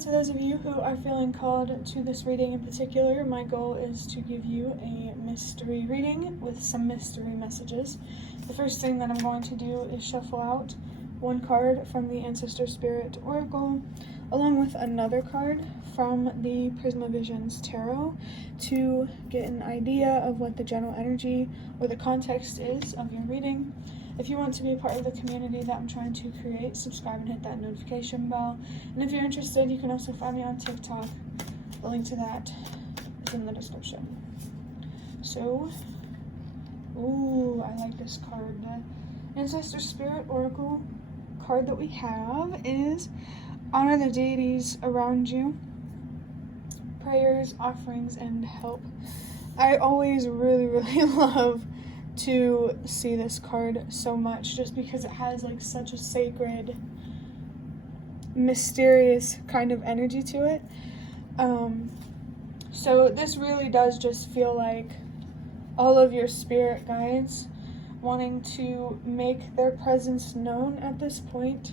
to those of you who are feeling called to this reading in particular, my goal is to give you a mystery reading with some mystery messages. The first thing that I'm going to do is shuffle out one card from the Ancestor Spirit Oracle, along with another card from the Prismavisions Tarot, to get an idea of what the general energy or the context is of your reading. If you want to be a part of the community that I'm trying to create, subscribe and hit that notification bell. And if you're interested, you can also find me on TikTok. The link to that is in the description. So, ooh, I like this card. The Ancestor Spirit Oracle card that we have is honor the deities around you, prayers, offerings, and help. I always really love to see this card so much, just because it has like such a sacred, mysterious kind of energy to it. So this really does just feel like all of your spirit guides wanting to make their presence known at this point.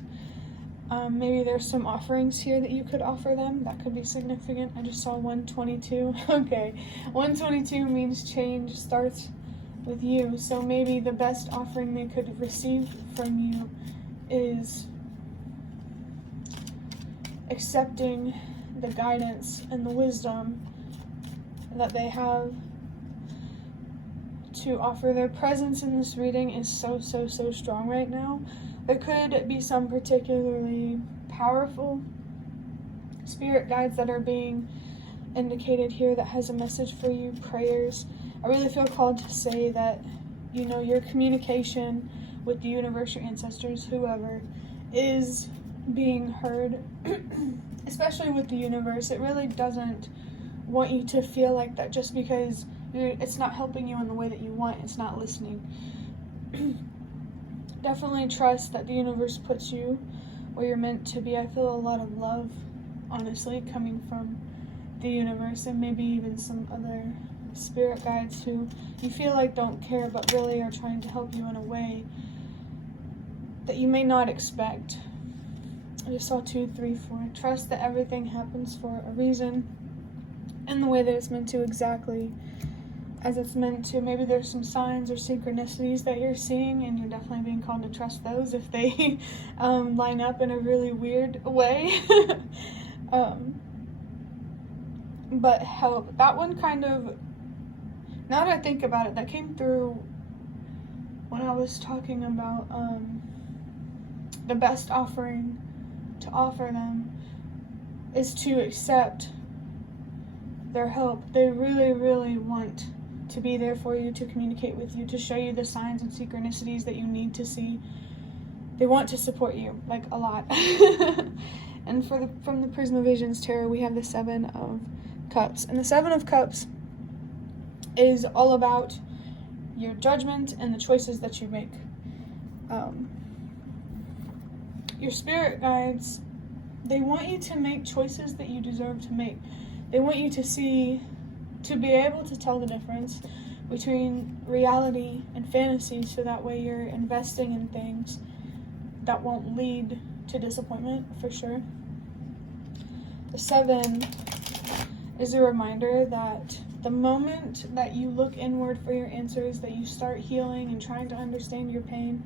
Maybe there's some offerings here that you could offer them. That could be significant. I just saw 122. Okay, 122 means change starts with you. So maybe the best offering they could receive from you is accepting the guidance and the wisdom that they have to offer. Their presence in this reading is so strong right now. There could be some particularly powerful spirit guides that are being indicated here that has a message for you, prayers. I really feel called to say that, you know, your communication with the universe, your ancestors, whoever, is being heard, especially with the universe. It really doesn't want you to feel like that just because it's not helping you in the way that you want, it's not listening. Definitely trust that the universe puts you where you're meant to be. I feel a lot of love, honestly, coming from the universe, and maybe even some other spirit guides who you feel like don't care but really are trying to help you in a way that you may not expect. I just saw 2, 3, 4. Trust that everything happens for a reason in the way that it's meant to, exactly as it's meant to. Maybe there's some signs or synchronicities that you're seeing, and you're definitely being called to trust those if they line up in a really weird way. But help, that one kind of, now that I think about it, that came through when I was talking about the best offering to offer them is to accept their help. They really want to be there for you, to communicate with you, to show you the signs and synchronicities that you need to see. They want to support you, like, a lot. And from the Prismavisions Tarot, we have the 7 of Cups. And the 7 of Cups is all about your judgment and the choices that you make. Your spirit guides, they want you to make choices that you deserve to make. They want you to see, to be able to tell the difference between reality and fantasy, so that way you're investing in things that won't lead to disappointment, for sure. The 7 is a reminder that the moment that you look inward for your answers, that you start healing and trying to understand your pain,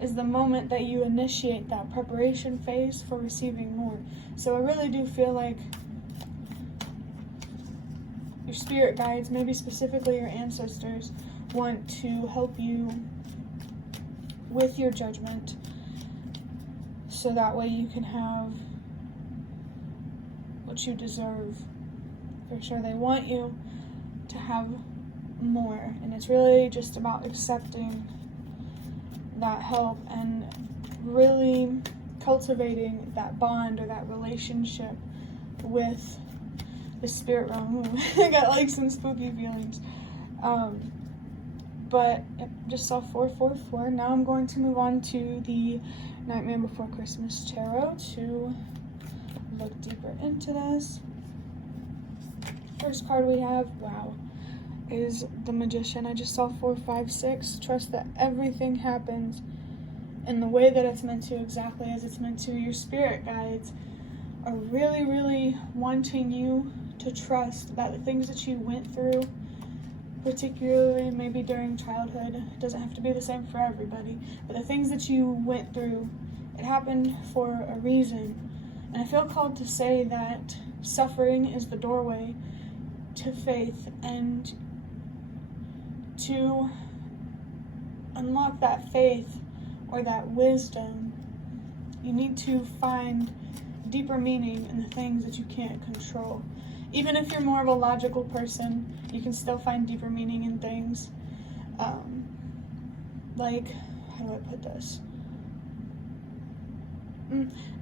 is the moment that you initiate that preparation phase for receiving more. So I really do feel like your spirit guides, maybe specifically your ancestors, want to help you with your judgment, so that way you can have what you deserve. For sure, they want you to have more, and it's really just about accepting that help and really cultivating that bond or that relationship with the spirit realm. I got like some spooky feelings. But yep, just saw 444. Now I'm going to move on to the Nightmare Before Christmas Tarot to look deeper into this. First card we have, wow, is the Magician. I just saw 4, 5, 6. Trust that everything happens in the way that it's meant to, exactly as it's meant to. Your spirit guides are really, really wanting you to trust that the things that you went through, particularly maybe during childhood, it doesn't have to be the same for everybody, but the things that you went through, it happened for a reason. And I feel called to say that suffering is the doorway to faith, and to unlock that faith or that wisdom, you need to find deeper meaning in the things that you can't control. Even if you're more of a logical person, you can still find deeper meaning in things. Like, how do I put this?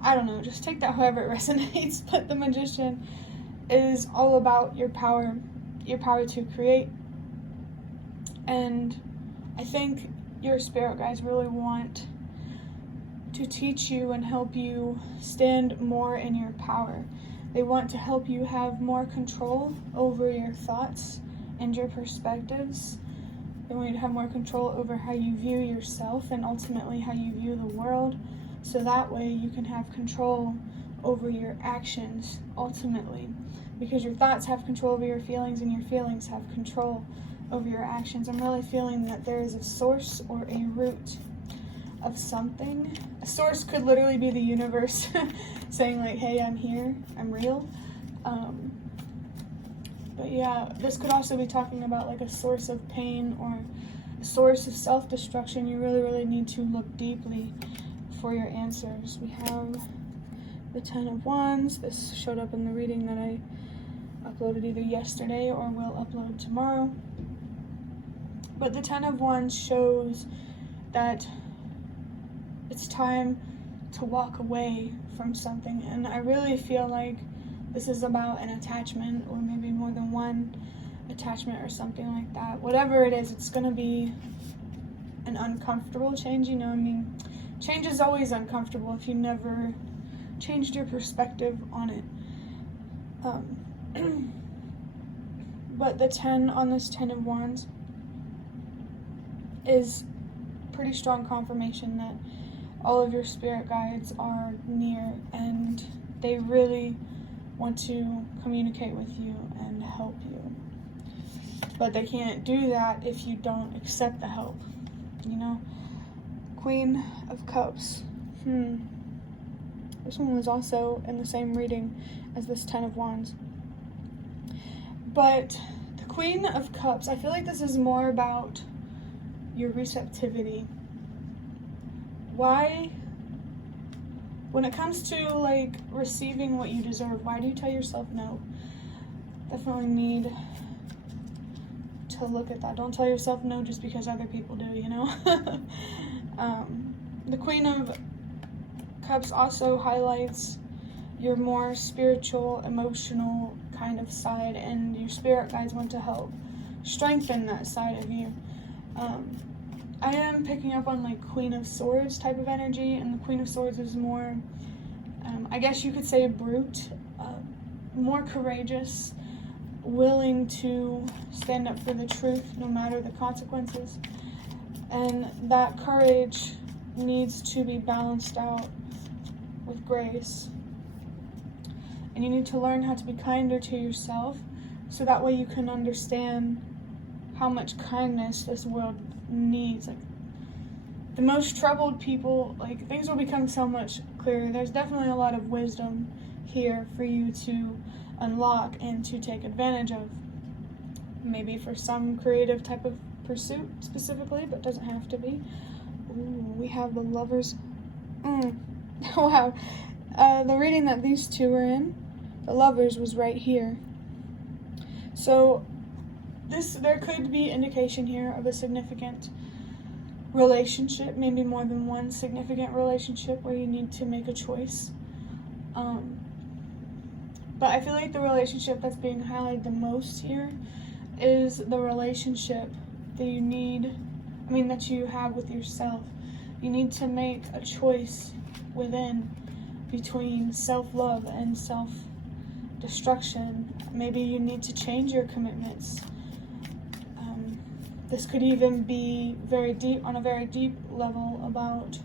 I don't know, just take that however it resonates. But the Magician is all about your power to create. And I think your spirit guides really want to teach you and help you stand more in your power. They want to help you have more control over your thoughts and your perspectives. They want you to have more control over how you view yourself and ultimately how you view the world. So that way you can have control over your actions ultimately. Because your thoughts have control over your feelings and your feelings have control over your actions. I'm really feeling that there is a source or a root of something. A source could literally be the universe saying like, hey, I'm here, I'm real. But yeah, this could also be talking about like a source of pain or a source of self-destruction. You really, really need to look deeply for your answers. We have the 10 of Wands. This showed up in the reading that I uploaded either yesterday or will upload tomorrow. But the 10 of Wands shows that it's time to walk away from something. And I really feel like this is about an attachment, or maybe more than one attachment or something like that. Whatever it is, it's going to be an uncomfortable change. You know, I mean, change is always uncomfortable if you never changed your perspective on it. But the 10 on this 10 of Wands is pretty strong confirmation that all of your spirit guides are near, and they really want to communicate with you and help you. But they can't do that if you don't accept the help, you know? Queen of Cups. This one was also in the same reading as this 10 of Wands. But the Queen of Cups, I feel like this is more about your receptivity. Why, when it comes to like receiving what you deserve, why do you tell yourself no? Definitely need to look at that. Don't tell yourself no just because other people do, you know? The Queen of Cups also highlights your more spiritual, emotional kind of side, and your spirit guides want to help strengthen that side of you. I am picking up on like Queen of Swords type of energy, and the Queen of Swords is more, I guess you could say, brute, more courageous, willing to stand up for the truth no matter the consequences. And that courage needs to be balanced out with grace. And you need to learn how to be kinder to yourself, so that way you can understand how much kindness this world needs. Like, the most troubled people, like, things will become so much clearer. There's definitely a lot of wisdom here for you to unlock and to take advantage of. Maybe for some creative type of pursuit specifically, but doesn't have to be. Ooh, we have the Lovers. Wow. The reading that these two were in, the Lovers, was right here. So there could be indication here of a significant relationship, maybe more than one significant relationship where you need to make a choice. But I feel like the relationship that's being highlighted the most here is the relationship that you have with yourself. You need to make a choice within between self-love and self-destruction. Maybe you need to change your commitments. This could even be very deep, on a very deep level, about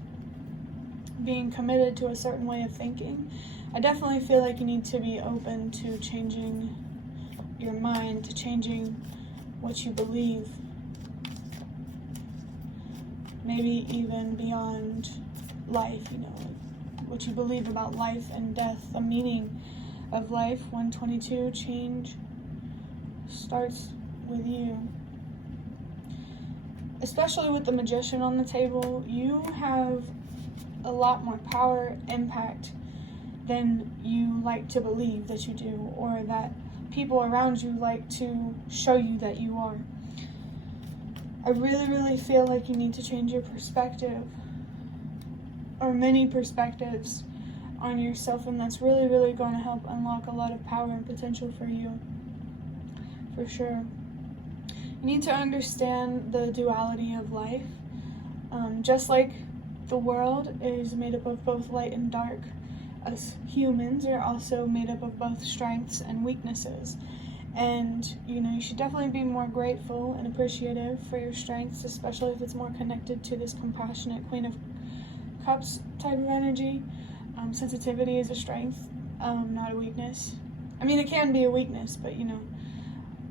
being committed to a certain way of thinking. I definitely feel like you need to be open to changing your mind, to changing what you believe. Maybe even beyond life, what you believe about life and death, the meaning of life. 122, change starts with you. Especially with the Magician on the table, you have a lot more power, impact than you like to believe that you do, or that people around you like to show you that you are. I really, really feel like you need to change your perspective, or many perspectives on yourself, and that's really, really going to help unlock a lot of power and potential for you, for sure. You need to understand the duality of life. Just like the world is made up of both light and dark, us humans are also made up of both strengths and weaknesses. And, you should definitely be more grateful and appreciative for your strengths, especially if it's more connected to this compassionate Queen of Cups type of energy. Sensitivity is a strength, not a weakness. I mean, it can be a weakness, but,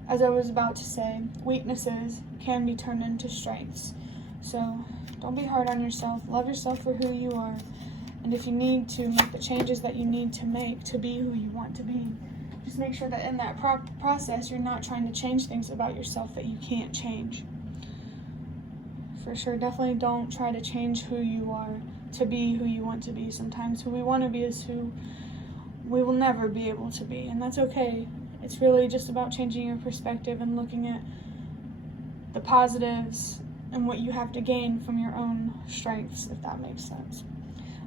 as I was about to say, weaknesses can be turned into strengths. So don't be hard on yourself. Love yourself for who you are. And if you need to make the changes that you need to make to be who you want to be, just make sure that in that process you're not trying to change things about yourself that you can't change. For sure, definitely don't try to change who you are to be who you want to be. Sometimes who we want to be is who we will never be able to be, and that's okay. It's really just about changing your perspective and looking at the positives and what you have to gain from your own strengths, if that makes sense.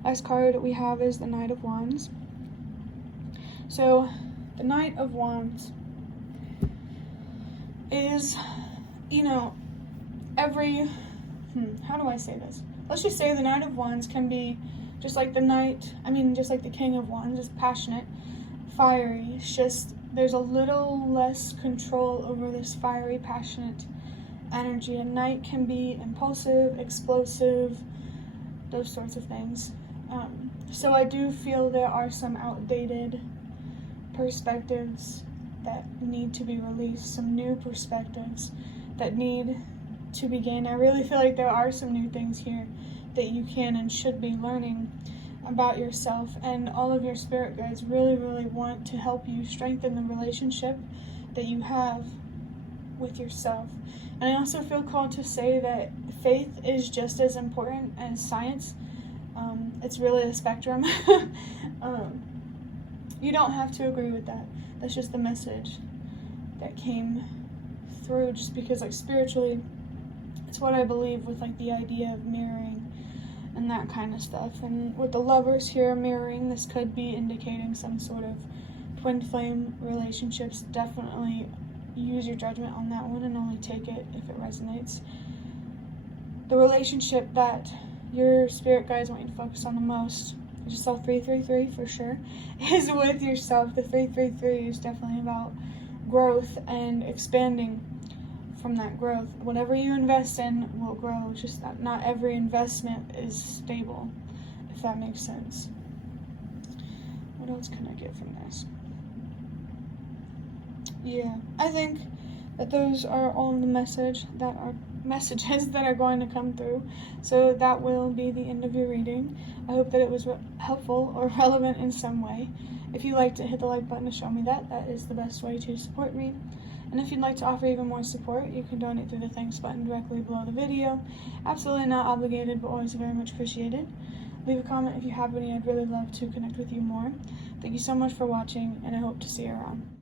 Last card we have is the Knight of Wands. So, the Knight of Wands is, how do I say this? Let's just say the Knight of Wands can be just like the King of Wands, just passionate, fiery. It's just, there's a little less control over this fiery, passionate energy. A Knight can be impulsive, explosive, those sorts of things. So I do feel there are some outdated perspectives that need to be released, some new perspectives that need to be gained. I really feel like there are some new things here that you can and should be learning about yourself, and all of your spirit guides really, really want to help you strengthen the relationship that you have with yourself. And I also feel called to say that faith is just as important as science. It's really a spectrum. You don't have to agree with that. That's just the message that came through, just because spiritually it's what I believe with the idea of mirroring and that kind of stuff. And with the Lovers here mirroring, this could be indicating some sort of twin flame relationships. Definitely use your judgment on that one and only take it if it resonates. The relationship that your spirit guides want you to focus on the most, I just saw 333 for sure, is with yourself. The 333 is definitely about growth and expanding from that growth. Whatever you invest in will grow. It's just that not every investment is stable, if that makes sense. What else can I get from this? Yeah, I think that those are all the messages that are going to come through. So that will be the end of your reading. I hope that it was helpful or relevant in some way. If you'd like to hit the like button to show me that is the best way to support me. And if you'd like to offer even more support, you can donate through the thanks button directly below the video. Absolutely not obligated, but always very much appreciated. Leave a comment if you have any. I'd really love to connect with you more. Thank you so much for watching, and I hope to see you around.